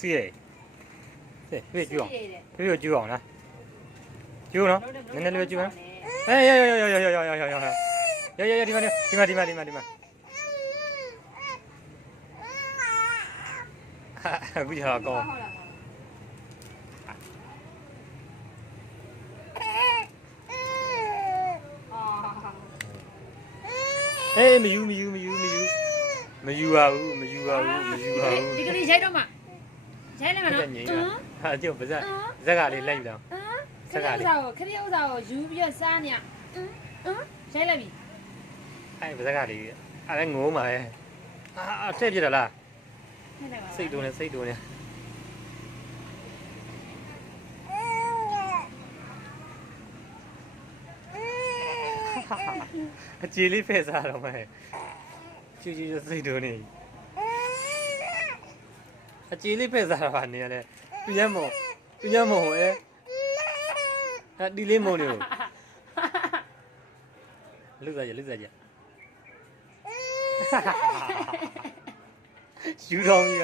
စီးရပြေးကျွအောင်ပြေးကျွအောင်လားကျွနော်နည်းနည်းလေးကျွနော်အေးရဒီမှာအခုကျတော့ကောင်းအေးမယူပါဘူးဒီကလေးရိုက်တော့မှရိုက်လိုက်မှာနော်ဟာကျုပ်ပါဇက်ကလေးလိုက်ယူတော့ခရီးဥစ္စာကိုယူပြီးတော့စားနေရိုက်လိုက်ပြီအဲ့ပါဇက်ကလေးအဲ့လည်းငိုးမှာရဲ့ထည့်ပြတယ်လားစိတ်တုံးနေအခြေလေးဖဲ့စားတော့မယ်ချူစိတ်တုံးနေအခြေလေးဖဲ့စားတာပါနေရလဲပြညမောဒီလေးမုံနေကိုလူစားကြယူတော်ပြီ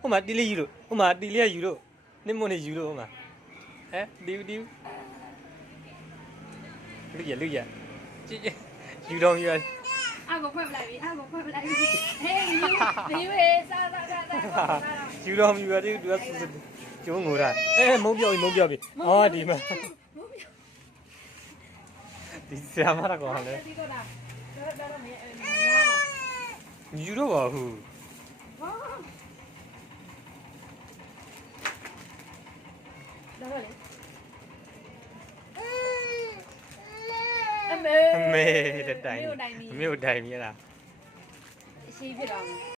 ဟုတ်မှာတီလေးယူလို့တီလေးယူလို့နစ်မုံနေယူလို့ဟုတ်မှာဒီလူရယူတော်ပြီအာကိုဖွင့်ပလိုက်ပြီဟေးဒီဝေးစားယူတော်ပြီဒီသူကကျုံးငိုတာမုံပြောက်ပြီဒီမှာဒီဆရာမရကောလေယူတော့ပါဘူးအမေတဲ့တိုင်အမေကိုတိုင်မြင်လားရှိဖြစ်တော့